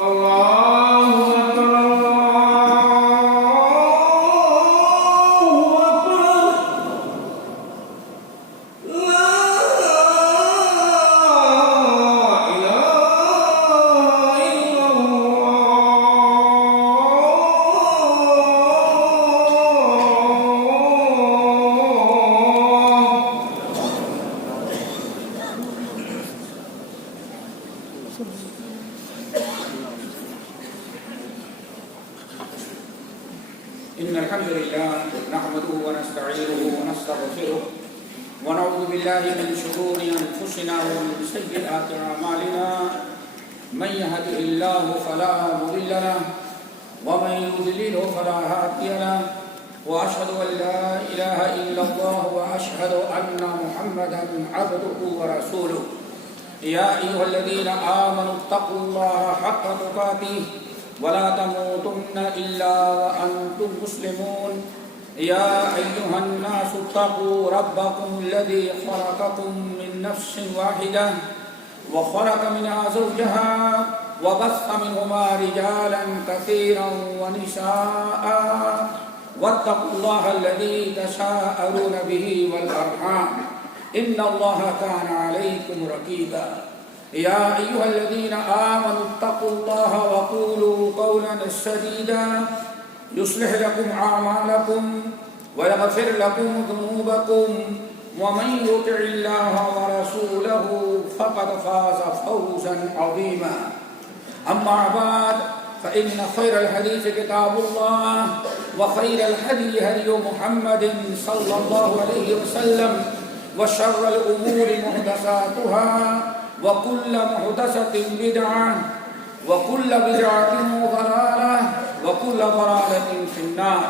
اللہ اکبر اللہ اکبر لا الہ الا إن الحمد لله نحمده ونستعينه ونستغفره ونعوذ بالله من شرور أنفسنا ومن سيئات أعمالنا من يهده الله فلا مضل له ومن يضلل فلا هادي له وأشهد أن لا إله إلا الله وأشهد أن محمدا عبده ورسوله يا أيها الذين آمنوا اتقوا الله حق تقاته ولا تموتن إلا وأنتم مسلمون يا أيها الناس اتقوا ربكم الذي خلقكم من نفس واحدة وخلق منها زوجها وبث منهما رجالا كثيرا ونساء واتقوا الله الذي تساءلون به والأرحام إن الله كان عليكم رقيبا يا أيها الذين آمنوا اتقوا الله وقولوا قولا سديدا يصلح لكم أعمالكم ويغفر لكم ذنوبكم ومن يطع الله ورسوله فقد فاز فوزا عظيما أما بعد فإن خير الحديث كتاب الله وخير الهدي هدي محمد صلى الله عليه وسلم وشر الأمور محدثاتها وكل محدثة بدعة وكل بدعة ضلالة وكل ضلالة في النار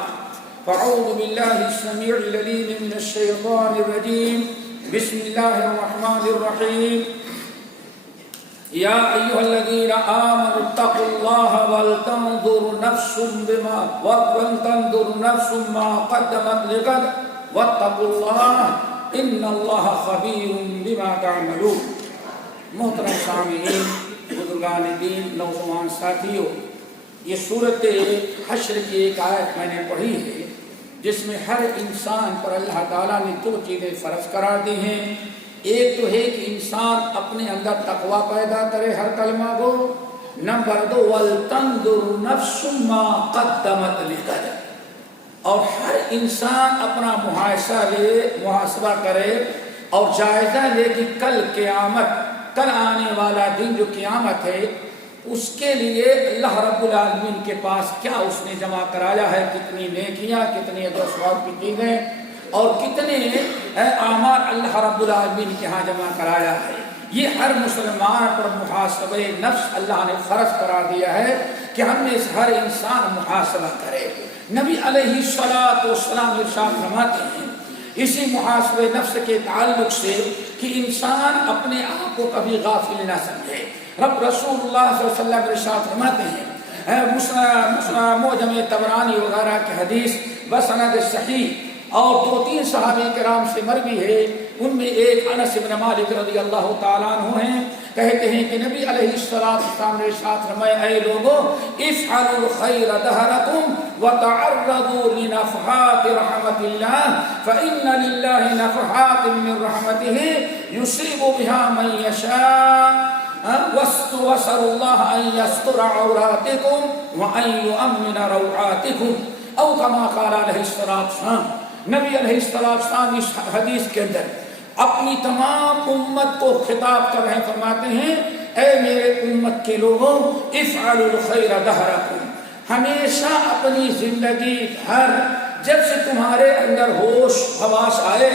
فأعوذ بالله السميع العليم من الشيطان الرجيم بسم الله الرحمن الرحيم يا أيها الذين آمنوا اتقوا الله ولتنظر نفس ما قدمت لغد واتقوا الله إن الله خبير بما تعملون محترم سامعین، بزرگان دین، نوجوان ساتھیوں، یہ سورۃ حشر کی ایک آیت میں نے پڑھی ہے جس میں ہر انسان پر اللہ تعالیٰ نے دو چیزیں فرض قرار دی ہیں۔ ایک تو ہے کہ انسان اپنے اندر تقوی پیدا کرے ہر کلمہ کو، نمبر دو وَلْتَنْظُرْ نَفْسٌ مَا قَدَّمَتْ لِغَدٍ، اور ہر انسان اپنا محاسبہ کرے اور جائزہ لے کہ کل آنے والا دن جو قیامت ہے اس کے لیے اللہ رب العالمین کے پاس کیا اس نے جمع کرایا ہے، کتنی نیکیاں، کتنی اجر و ثواب کی چیزیں اور کتنے اعمال اللہ رب العالمین کے ہاں جمع کرایا ہے۔ یہ ہر مسلمان پر محاسبہ نفس اللہ نے فرض قرار دیا ہے کہ ہم میں ہر انسان محاسبہ کرے۔ نبی علیہ السلام ارشاد فرماتے ہیں اسی محاسبہ نفس کے تعلق سے کہ انسان اپنے آپ کو کبھی غافل نہ سمجھے۔ رسول اللہ صلی اللہ علیہ وسلم ارشاد فرماتے ہیں معجم طبرانی وغیرہ کی حدیث بسند صحیح اور دو تین صحابہ کرام سے مروی ہے، ان میں ایک انس بن مالک رضی اللہ تعالیٰ عنہ ہیں، کہتے ہیں کہ نبی علیہ السلام نے ارشاد فرمایا اے لوگو افعلوا الخیر دہرکم وتعرضوا لنفحات رحمت اللہ فإن للہ نفحات من رحمته یصیب بها من یشاء وَاسْتُوَسَرُ اللَّهَ أَن يَسْتُرَ عَوْرَاتِكُمْ وَأَن يُؤَمِّنَ رَوْعَاتِكُمْ او کما قال علیہ السلام۔ نبی علیہ السلام اس حدیث کے اندر اپنی تمام امت کو خطاب کر رہے فرماتے ہیں اے میرے امت کے لوگوں افعلوا الخیر دہرکم، ہمیشہ اپنی زندگی جب سے تمہارے اندر ہوش حواس آئے،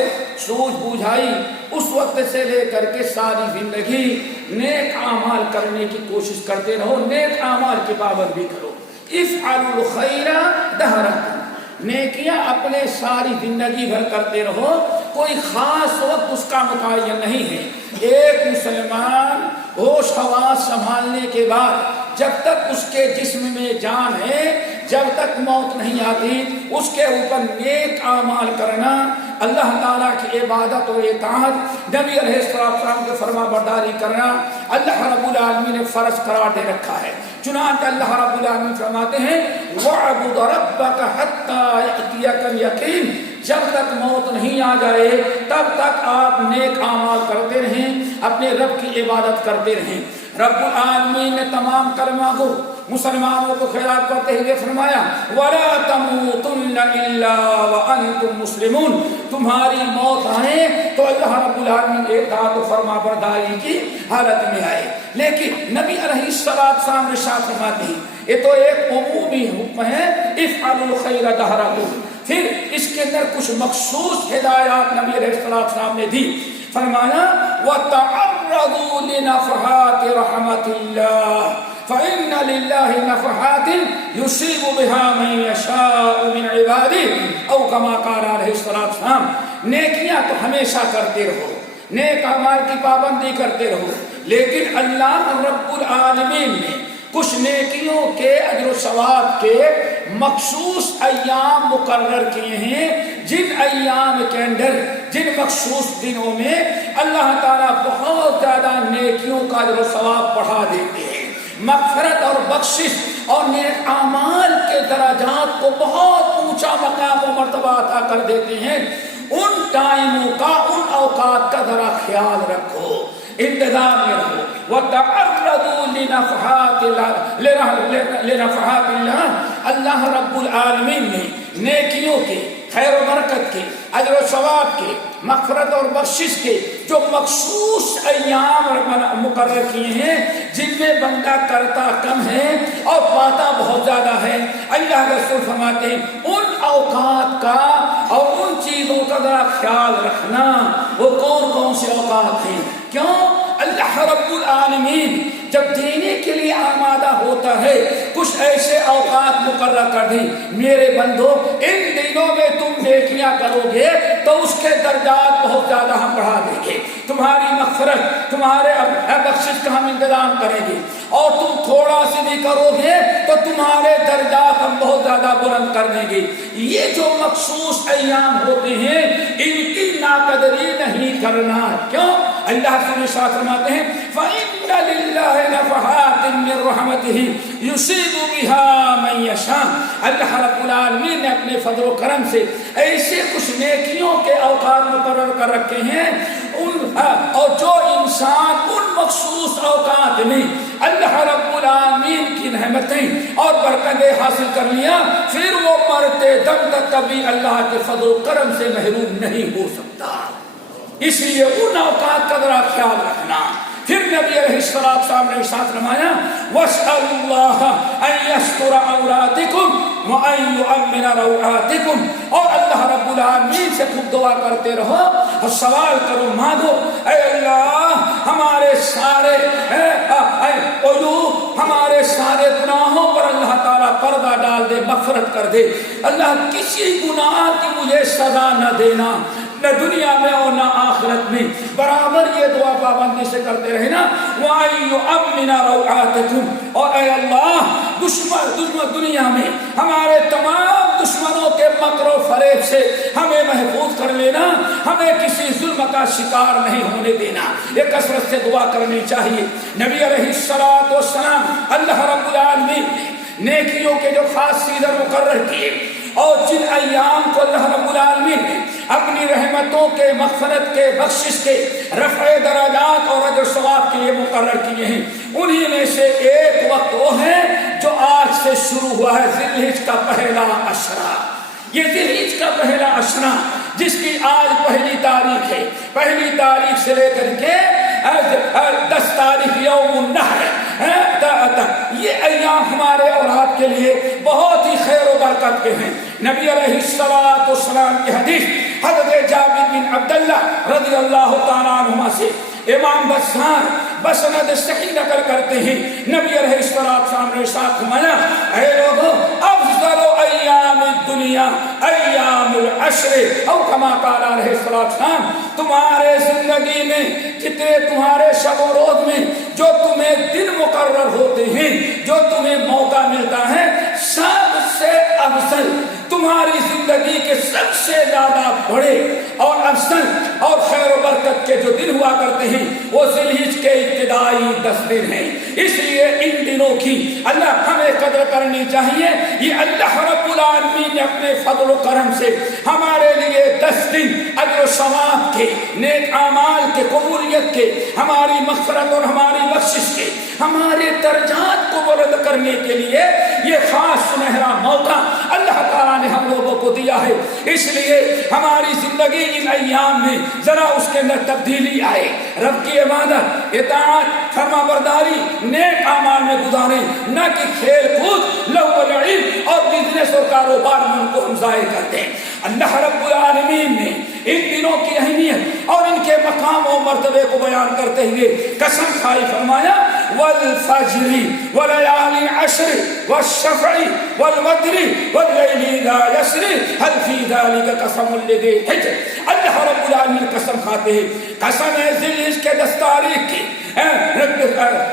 سوجھ بوجھ آئی، اس وقت سے لے کر کے ساری زندگی نیک اعمال کرنے کی کوشش کرتے رہو، نیک اعمال کی پابندی کرو۔ افعلوا الخیر دہرکم، نیکیاں اپنے ساری زندگی بھر کرتے رہو، کوئی خاص وقت اس کا متعین نہیں ہے۔ ایک مسلمان ہوش حواس سنبھالنے کے بعد جب تک اس کے جسم میں جان ہے، جب تک موت نہیں آتی، اس کے اوپر نیک اعمال کرنا، اللہ تعالیٰ کی عبادت و اطاعت، نبی علیہ السلام کی فرما برداری کرنا اللہ رب العالمین نے فرض قرار دے رکھا ہے۔ چنانچہ اللہ رب العالمین فرماتے ہیں وَاعْبُدْ رَبَّكَ حَتَّى يَأْتِيَكَ الْيَقِينُ، جب تک موت نہیں آ جائے تب تک آپ نیک اعمال کرتے رہیں، اپنے رب کی عبادت کرتے رہیں۔ رب العالمین نے تمام کلمہ کو مسلمانوں کو خطاب کرتے ہوئے فرمایا وَلَا تَمُوتُنَّ إِلَّا وَأَنْتُمْ مُسْلِمُونَ، تمہاری موت آئے تو اللہ رب العالمین اطاعت و فرما برداری کی حالت میں آئے۔ لیکن نبی علیہ السلام نے شاہ فرماتے ہیں یہ تو ایک عمومی حکم ہے، افعلوا الخیر دہرکم، پھر اس کے اندر کچھ مخصوص ہدایات نبی علیہ السلام نے دی۔ فرمایا وَتَعَرَّضُوا لِنَفْحَاتِ رَحْمَةِ اللَّهِ فَإِنَّ لِلَّهِ نَفْحَاتٍ يُصِيبُ بِهَا مَن يَشَاءُ مِنْ عِبَادِهِ او كما قال علیہ السلام، نیکیاں تو ہمیشہ کرتے رہو، نیک اعمال کی پابندی کرتے رہو، لیکن اللہ رب العالمین نے کچھ نیکیوں کے اجر و ثواب کے مخصوص ایام مقرر کیے ہیں، جن ایام کے اندر جن مخصوص دنوں میں اللہ تعالیٰ بہت زیادہ نیکیوں کا اجر و ثواب بڑھا دیتے ہیں، مغفرت اور بخشش اور نیک اعمال کے درجات کو بہت اونچا مقام و مرتبہ عطا کر دیتے ہیں۔ ان ٹائموں کا، ان اوقات کا ذرا خیال رکھو، انتظام میں رہو۔ وَتَعَرَّضُوا لِنَفْحَاتِ اللَّهِ، اللہ رب العالمین نے نیکیوں کے، خیر و برکت کے، اجر و ثواب کے، مغفرت اور بخشش کے جو مخصوص ایام مقرر کیے ہیں، جن میں بندہ کرتا کم ہے اور پاتا بہت زیادہ ہے، اللہ کے رسول فرماتے ہیں ان اوقات کا اور ان چیزوں کا ذرا خیال رکھنا۔ وہ کون کون سے اوقات ہیں؟ کیوں؟ اللہ رب العالمین جب دینے کے لیے آمادہ ہوتا ہے کچھ ایسے اوقات مقرر کر دیں، میرے بندو ان دنوں میں تم نیکیاں کرو گے تو اس کے درجات بہت زیادہ ہم بڑھا دیں گے، تمہاری مغفرت، تمہارے بخشش کا ہم انتظام کریں گے، اور تم تھوڑا سی بھی کرو گے تو تمہارے درجات ہم بہت زیادہ بلند کر دیں گے۔ یہ جو مخصوص ایام ہوتے ہیں ان کی ناقدری نہیں کرنا۔ کیوں؟ اللہ سے شاہ فرماتے ہیں فَإِنَّ لِلَّهِ نَفَحَاتٍ مِّن رَحْمَتِهِ يُصِيبُ بِهَا مَن يَشَاءُ، اللہ رب العالمین نے اپنے فضل و کرم سے ایسے کچھ نیکیوں کے اوقات مقرر کر رکھے ہیں، اور جو انسان ان مخصوص اوقات میں اللہ رب العالمین کی رحمتیں اور برکتیں حاصل کر لیا، پھر وہ مرتے دم تک کبھی اللہ کے فضل و کرم سے محروم نہیں ہو سکتا۔ اس لیے ان اوقات کا ذرا خیال رکھنا۔ پھر نبی علیہ السلام نے ارشاد فرمایا وَاسْأَلُوا اللَّهَ أَن يَسْتُرَ عَوْرَاتِكُمْ وَأَن يُؤَمِّنَ رَوْعَاتِكُمْ، اور اللہ رب العالمین سے خود دعا کرتے رہو اور سوال کرو، مانگو، اے اللہ ہمارے سارے عیوب، ہمارے سارے گناہوں پر اللہ تعالیٰ پردہ ڈال دے، مغفرت کر دے۔ اللہ کسی گناہ کی مجھے سزا نہ دینا، نہ دنیا میں اور نہ آخرت میں۔ برابر یہ دعا پابندی سے کرتے رہے نا۔ وَأَن يُؤَمِّنَ رَوْعَاتِكُمْ، اور اے اللہ دشمن دنیا میں ہمارے تمام دشمنوں کے مکر و فریب سے ہمیں محفوظ کر لینا، ہمیں کسی ظلم کا شکار نہیں ہونے دینا۔ یہ کثرت سے دعا کرنی چاہیے۔ نبی علیہ السلام اللہ رب العالمین نے نیکیوں کے جو خاص سیزن مقرر کیے اور جن ایام کو اللہ رب العالمین نے اپنی رحمتوں کے، مغفرت کے، بخشش کے، رفع درجات اور اجر ثواب کے لیے مقرر کیے ہیں، انہی میں سے ایک وقت وہ ہے جو آج سے شروع ہوا ہے، ذی الحجہ کا پہلا عشرہ۔ یہ ذی الحجہ کا پہلا عشرہ جس کی آج پہلی تاریخ ہے، پہلی تاریخ سے لے کر کے 10 تاریخ یوم النحر، یہ ایام ہمارے اور آپ کے لیے بہت ہی خیر و برکت کے ہیں۔ نبی علیہ السلام کی حدیث حضرت جابر بن عبداللہ رضی اللہ تعالیٰ عنہما سے امام بزار بسند صحیح نقل کرتے ہیں، نبی علیہ السلام نے ارشاد فرمایا اے لوگو افضل ایام الدنیا ایام العشر، او کما قال علیہ السلام، تمہارے زندگی میں جتنے تمہارے شب و روز میں جو تمہیں دن مقرر ہوتے ہیں، جو تمہیں موقع ملتا ہے، سب سے افضل تمہاری زندگی کے سب سے زیادہ بڑے اور افضل اور خیر و برکت کے جو دن ہوا کرتے ہیں وہ ذی الحجہ کے ابتدائی 10 دن ہیں۔ اس لیے ان دنوں کی اللہ ہمیں قدر کرنی چاہیے. یہ اللہ رب العالمین نے اپنے فضل و کرم سے ہمارے لیے 10 دن اجر و ثواب کے، نیک اعمال کے، قبولیت کے، ہماری مغفرت اور ہماری بخشش کے، ہمارے درجات کو بلند کرنے کے لیے یہ خاص سنہرا موقع اللہ تعالیٰ نے ہم لوگوں کو دیا ہے. اس لیے ہماری زندگی ان ایام میں ذرا اس کے اندر تبدیلی آئے، رب کی عبادت، اطاعت، فرما برداری، نیک اعمال میں گزاریں، نہ کہ کھیل کود، لہو و لعب اور بزنس اور کاروبار میں ان کو ہم ضائع کرتے ہیں. اللہ رب العالمین نے ان دنوں کی اہمیت اور ان کے مقام و مرتبے کو بیان کرتے ہوئے قسم کھائی، فرمایا والفجر وليال عشر والشفع والوتر والليل اذا يسر هل في ذلك قسم لذي حجر. اللہ رب العالمین قسم کھاتے ہیں، قسم ہے ذی الحجہ کے 10 تاریخ کی،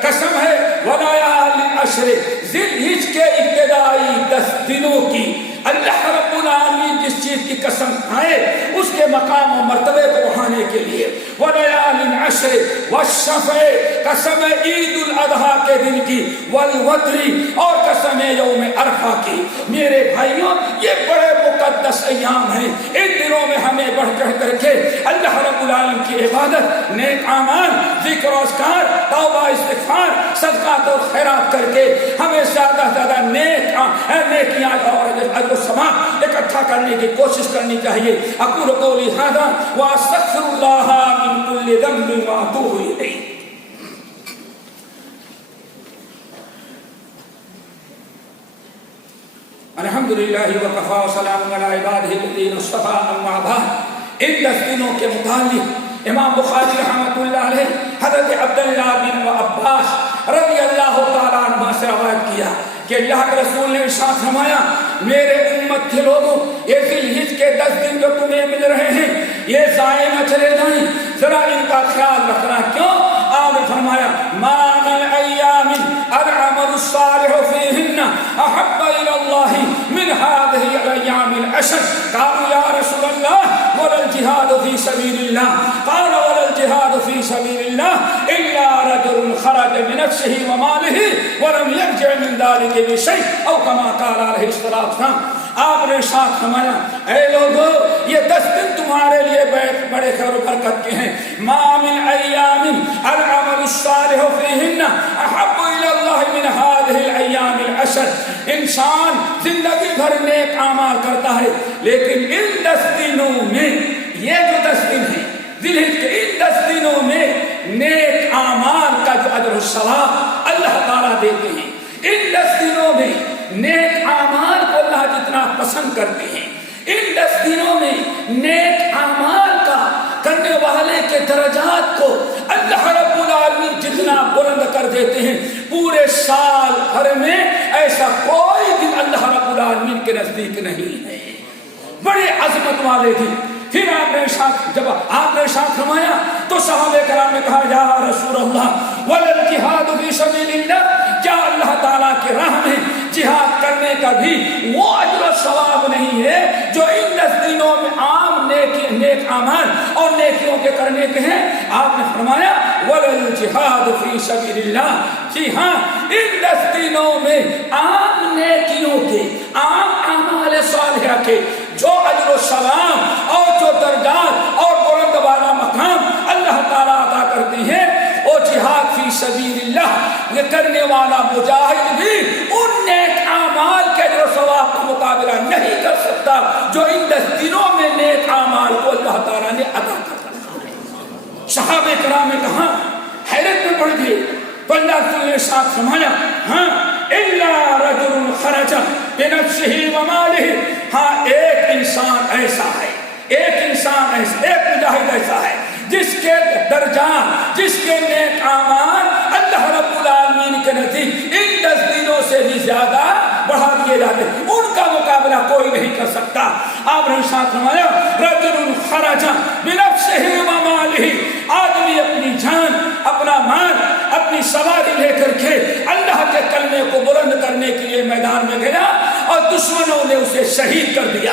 قسم ہے وليال عشر ذی الحجہ کے ابتدائی 10 دنوں کی. اللہ رب العالمین جس چیز کی قسم کھائے اس کے مقام و مرتبے کو بڑھانے کے لیے ولیال عشر والشفع قسم عید الاضحیٰ کے دن کی، والوتر اور قسم یوم عرفہ کی. میرے بھائیوں یہ بڑے مقدس ایام ہیں، ان دنوں میں ہمیں بڑھ چڑھ کر کے اللہ رب العالمین کی عبادت، نیک اعمال، ذکر و اذکار، توبہ استغفار، صدقات اور خیرات کر کے ہمیں زیادہ سے زیادہ نیکیاں اور ثواب اکٹھا کرنے کی کوشش کرنی چاہیے. اقول قولی ھذا واستغفر اللہ من کل ذنب واتوب الیہ. الحمدللہ وکفی وسلام علی عبادہ الذین اصطفی. اما بعد، ان 10 دنوں کے متعلق امام بخاری رحمۃ اللہ علیہ حضرت عبداللہ بن عباس رضی اللہ تعالیٰ عنہ سے روایت کیا کہ اللہ کے رسول نے ارشاد فرمایا، میرے امت کے لوگوں، یہ ذی الحجہ کے 10 دن جو تمہیں مل رہے ہیں یہ ضائع نہ چلے جائیں، ذرا ان کا خیال رکھنا. کیوں؟ آپ نے فرمایا ما من ایام العمل الصالح فیہن احب الی اللہ من هذه الايام العشر. قالوا یا رسول اللہ ولا الجہاد فی سبیل اللہ. قال ولا الجہاد فی سبیل اللہ الا رجل خرج بنفسه وماله ولم يرجع من ذلك بشيء او كما قال علیہ السلام. آپ نے ارشاد فرمایا، اے لوگو یہ 10 دن تمہارے لیے بڑے خیر و برکت کے ہیں. ما من ایام العمل الصالح فیہن احب الی اللہ من هذه الايام العشر. انسان زندگی بھر نیک اعمال کرتا ہے لیکن ان 10 دنوں میں، یہ جو 10 دن ہیں ذی الحجہ کے، ان 10 دنوں میں نیک اعمال کا جو اجر و ثواب اللہ تعالیٰ دیتے ہیں، ان 10 دنوں میں نیک اعمال کو اللہ جتنا پسند کرتے ہیں، ان 10 دنوں میں نیک اعمال کا کرنے والے کے درجات کو اللہ رب العالمین جتنا بلند کر دیتے ہیں، پورے سال بھر میں ایسا کوئی دن اللہ رب العالمین کے نزدیک نہیں ہے. بڑے عظمت والے دن. پھر جب آپ نے ارشاد فرمایا تو صحابہ کرام نے کہا یا رسول اللہ ولا الجہاد فی سبیل اللہ، کیا اللہ تعالیٰ کے راہ میں جہاد کرنے کا بھی وہ اجر و ثواب نہیں ہے جو ان 10 دنوں میں عام نیک اعمال اور نیکیوں کے کرنے کے ہیں؟ آپ نے فرمایا ولا الجہاد فی سبیل اللہ. جی ہاں، ان 10 دنوں میں عام نیکیوں کے، عام اعمال صالحہ کے جو اجر و ثواب اور جو درجات اور بلند والا مقام اللہ تعالیٰ عطا کرتے ہیں، وہ جہاد فی سبیل اللہ یہ کرنے والا مجاہد بھی ان نیک اعمال کے اجر و ثواب کا مقابلہ نہیں کر سکتا جو ان 10 دنوں میں نیک اعمال کو اللہ تعالیٰ نے عطا کر رکھا ہے. صحابہ کرام نے کہا، حیرت میں پڑ گئے تو اللہ رسول نے ساتھ فرمایا ہاں الا رجل خرج بنفسه وماله. ہاں ایک انسان ایسا ہے، ایک مجاہد ایسا ہے جس کے درجات، جس کے نیک اعمال اللہ رب العالمین کے نزدیک ان 10 دنوں سے بھی زیادہ بڑھا دیے جاتے، ان کا مقابلہ کوئی نہیں کر سکتا. آپ نے ساتھ فرمایا رجل خرج بنفسه وماله. آدمی اپنی جان، اپنا مال، اپنی سواری لے کر کے اللہ کے کلمے کو بلند کرنے کے لیے میدان میں گیا اور دشمنوں نے اسے شہید کر دیا،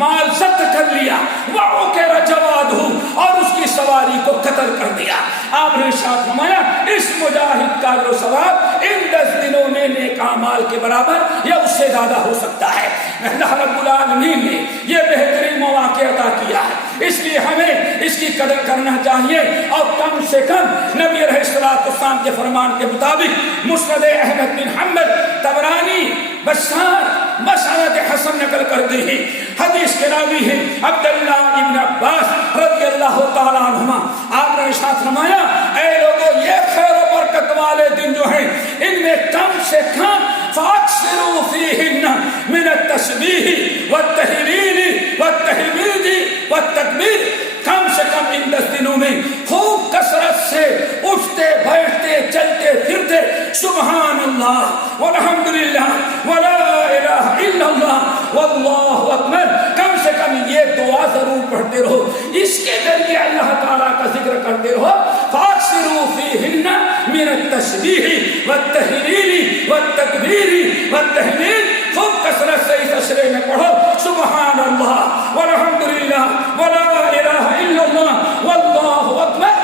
مال ضبط کر لیا، وعُقِرَ جَوَادُهُ اور اس کی سواری کو قتل کر دیا. آپ نے ارشاد فرمایا اس مجاہد کا جو ثواب ان 10 دنوں میں نیک اعمال کے برابر یا اس سے زیادہ ہو سکتا ہے۔ اللہ رب العالمین نے یہ بہترین مواقع عطا کیا ہے، اس لیے ہمیں اس کی قدر کرنا چاہیے، اور کم سے کم نبی علیہ السلام کے فرمان کے مطابق مسند احمد بن حنبل، طبرانی، بشار مسند حسن نقل کرتے ہیں، حدیث کے راوی ہیں عبداللہ ابن عباس رضی اللہ تعالیٰ عنہما، آپ نے ارشاد فرمایا اے لوگوں یہ خیر و برکت والے دن جو ہیں ان میں کم سے کم فاکثروا فیہن من التسبیح والتہلیل والتحمید والتکبیر، کم سے کم ان 10 دنوں میں خوب کثرت سے اٹھتے بیٹھتے چلتے پھرتے سبحان اللہ والحمدللہ ولا الہ الا اللہ واللہ اکبر، کم سے کم یہ دعا ضرور پڑھتے رہو، اس کے ذریعے اللہ تعالیٰ کا ذکر کرتے رہو۔ فاکثروا فیہن من التسبیح والتہلیل والتکبیر والتحمید، خوب کثرت سے اس اشرے میں پڑھو سبحان اللہ والحمدللہ ولا الہ الا اللہ واللہ اکبر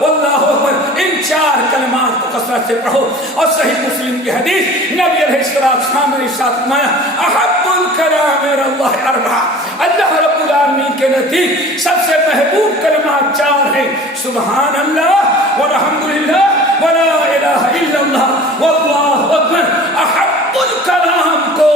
واللہ اکبر، ان 4 کلمات کو کثرت سے پڑھو۔ اور صحیح مسلم کی حدیث نبی علیہ السلام نے ارشاد فرمایا احب الکلام الی اللہ 4، اللہ رب العالمین کے نزدیک سب سے محبوب کلمات 4 ہیں، سبحان اللہ والحمدللہ ولا الہ الا اللہ واللہ اکبر۔ احب الکلام کو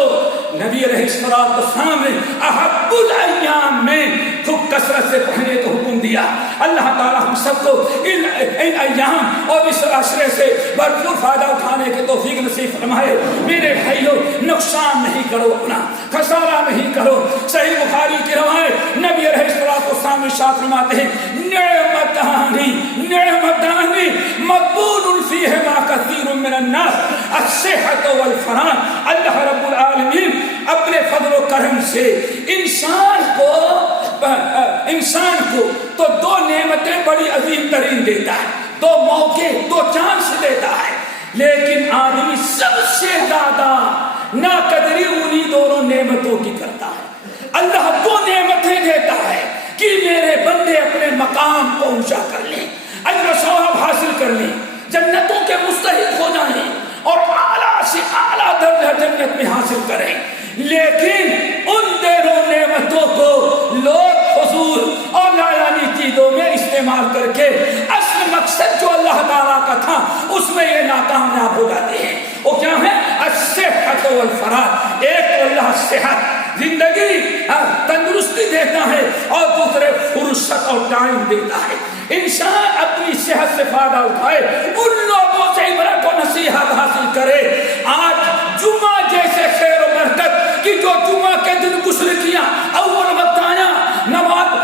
نبی علیہ السلام نے احب الایام میں خوب کثرت سے پڑھنے کو حکم دیا۔ اللہ تعالیٰ ہم سب کو ان ایام اور اس عشرے سے بھرپور فائدہ اٹھانے کے توفیق نصیب فرمائے۔ میرے بھائیو، نقصان نہیں کرو، اپنا خسارہ نہیں کرو۔ صحیح بخاری کی روایت نبی علیہ السلام ارشاد فرماتے ہیں نعمتانی مقبول فیہما کثیر من الناس الصحۃ والفراغ، اللہ رب العالمین اپنے فضل و کرم سے انسان کو تو 2 نعمتیں بڑی عظیم ترین دیتا ہے، 2 موقع 2 چانس دیتا ہے، لیکن آدمی سب سے زیادہ ناقدری انہی دونوں نعمتوں کی کرتا ہے۔ اللہ 2 نعمتیں دیتا ہے کہ میرے بندے اپنے مقام کو اونچا کر لیں، اجر و ثواب حاصل کر لیں، جنتوں کے مستحق ہو جائیں اور اعلیٰ سے اعلیٰ درجہ جنت میں حاصل کریں، لیکن ان دونوں نعمتوں کو لوگ فضول اور نایانی چیزوں میں استعمال کر کے اصل مقصد جو اللہ تعالیٰ کا تھا اس میں یہ ناکامیاب ہو جاتے ہیں۔ وہ کیا ہے؟ الصحۃ والفراغ، ایک تو اللہ صحت زندگی تندرستی دیتا ہے اور دوسرے فرصت اور ٹائم دیتا ہے۔ انسان اپنی صحت سے فائدہ اٹھائے، ان لوگوں سے عبرت و نصیحت حاصل کرے۔ آج جمعہ جیسے خیر و برکت کہ جو جمعہ کے دن غسل کیا، اول وقت آیا، نماز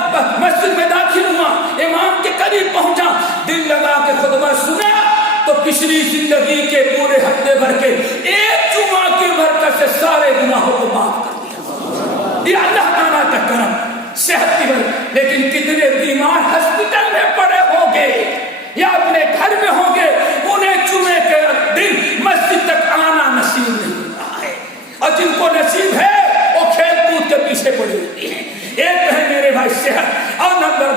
مسجد میں داخل ہوا، امام کے قریب پہنچا، دل لگا کے خطبہ سنا، تو پچھلی زندگی کے پورے ہفتے بھر کے ایک جمعہ کی برکت سے سارے گناہوں کو معاف کر دیا۔ یہ اللہ تعالیٰ کا کرم، صحت کی برکت۔ لیکن کتنے بیمار ہاسپٹل میں پڑے ہوں گے یا اپنے گھر میں ہوں گے، انہیں جمعے کے دن مسجد تک آنا نصیب نہیں ہوتا ہے، اور جن کو نصیب ہے وہ کھیل کود کے پیچھے پڑی ہوتی ہیں۔ ایک ہے میرے بھائی صحت، اور نمبر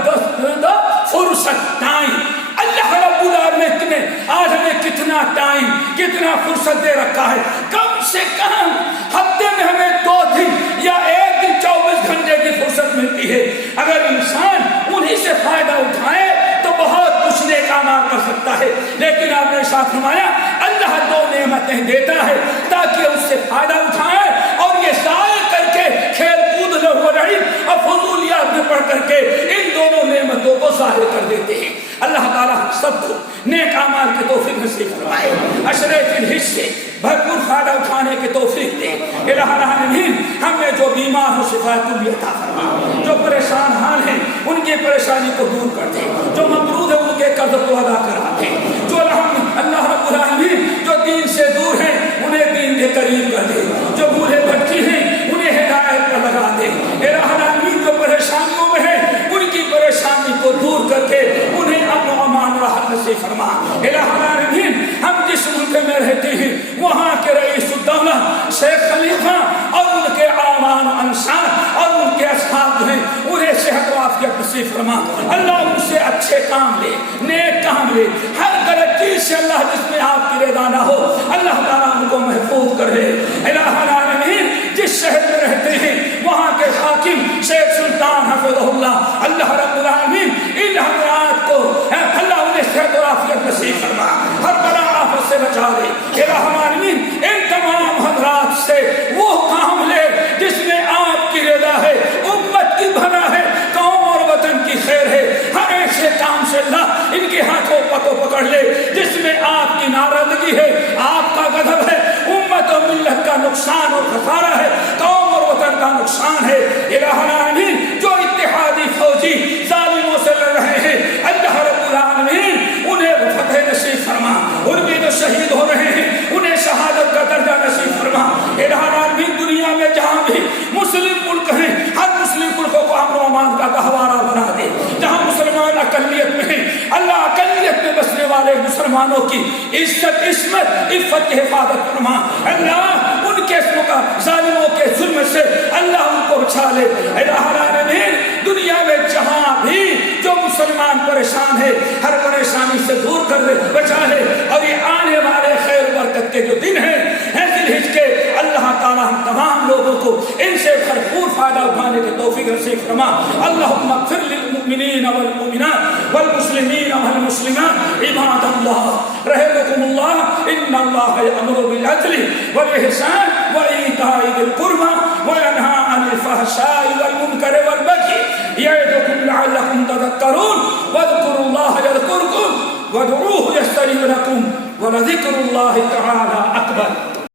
2 فرصت، ٹائم۔ اللہ رب العالمین نے آج ہمیں کتنا ٹائم، کتنا فرصت دے رکھا ہے۔ کم سے کم ہفتے میں ہمیں 2 دن یا 1 دن 24 گھنٹے کی فرصت ملتی ہے۔ اگر انسان انہی سے فائدہ اٹھائے تو بہت کچھ نیک اعمال کر سکتا ہے، لیکن آپ نے ساتھ فرمایا اللہ 2 نعمتیں دیتا ہے تاکہ اس سے فائدہ اٹھائے، اور یہ ضائع کر کے کھیل کود لہو رہی اور فضولیات میں پڑھ کر کے ان دونوں نعمتوں کو ظاہر کر دیتے ہیں۔ اللہ تعالیٰ سب کو نیک اعمال کی توفیق نصیب فرمائے، عشرے ذی الحجہ سے بھرپور فائدہ اٹھانے کی توفیق دے۔ الہ العالمین ہم میں جو بیمار ہو شفا کلی عطا فرما، جو پریشان حال ہیں ان کی پریشانی کو دور کر دے، جو مقروض ہے ان کے قرض کو ادا کرا دے، جو اللہ رب العالمین جو دین سے دور ہیں انہیں دین کے قریب کر دے، جو بوڑھے بچی ہیں انہیں ہدایت پر لگا دے۔ الہ العالمین جو پریشانیوں میں ہیں ان کی پریشانی کو دور کر کے انہیں امن و امان راحت نصیب فرما۔ الہ العالمین ہم جس ملک میں رہتے ہیں وہاں کے رئیس الدولہ شیخ خلیفہ اور ان کے اعوان و انصار اور ان کے اصحاب جو ہیں انہیں صحت و عافیت نصیب فرما۔ اللہ ان سے اچھے کام لے، نیک کام لے، ہر غلط چیز سے اللہ جس میں آپ کی رضا نہ ہو اللہ تعالیٰ ان کو محفوظ کرے۔ الہ العالمین جس شہر میں رہتے ہیں وہاں کے حاکم شیخ سلطان حفظہ اللہ، اللہ رب العالمین ان حضرات کو اللہ انہیں صحت و عافیت نصیب فرما، ہر بلا آفت سے بچا دے۔ الہ العالمین ان تمام حضرات سے وہ کام لے جس میں آپ کی رضا ہے، امت کی بھلا ہے، قوم اور وطن کی خیر ہے۔ ہر ایسے کام سے اللہ ان کے ہاتھوں کو پکڑ لے جس میں آپ کی ناراضگی ہے، آپ کا غضب ہے، امت اور ملت کا نقصان اور خسارہ ہے، قوم اور وطن کا نقصان ہے۔ الہ العالمین جو اتحادی فوجی ظالموں سے لڑ رہے ہیں اللہ رب العالمین انہیں فتح نصیب فرما، ان میں جو شہید ہو رہے ہیں انہیں شہادت کا درجہ نصیب فرما۔ الہ العالمین دنیا میں جہاں بھی مسلم ملک ہیں ہر مسلم ملکوں کو امن و امان کا گہوارہ بنا دے۔ جہاں مسلمان اقلیت میں ہیں اللہ اقلیت میں بسنے والے مسلمانوں کی عزت عصمت عفت کی حفاظت فرما۔ اللہ ان کے ظالموں کے ظلم سے اللہ ان کو بچا لے۔ الہ العالمین دنیا میں جہاں بھی جو مسلمان پریشان ہے ہر پریشانی سے دور کر دے، بچا لے۔ اور یہ آنے والے خیر برکت کے جو دن ہیں ذی الحج کے، اللہ تعالیٰ ہم تمام لوگوں کو ان سے بھرپور فائدہ اٹھانے کی توفیق نصیب فرما۔ اللہم اغفر للمؤمنین والمؤمنات والمسلمین والمسلمات عباد اللہ رحمکم اللہ ان اللہ یأمر بالعدل والإحسان وإیتاء ذی القربى وینہی عن الفحشاء والمنکر والبغی یعظکم لعلکم تذکرون واذکروا اللہ یذکرکم وادعوہ یستجب لکم ولذکر اللہ تعالی اکبر۔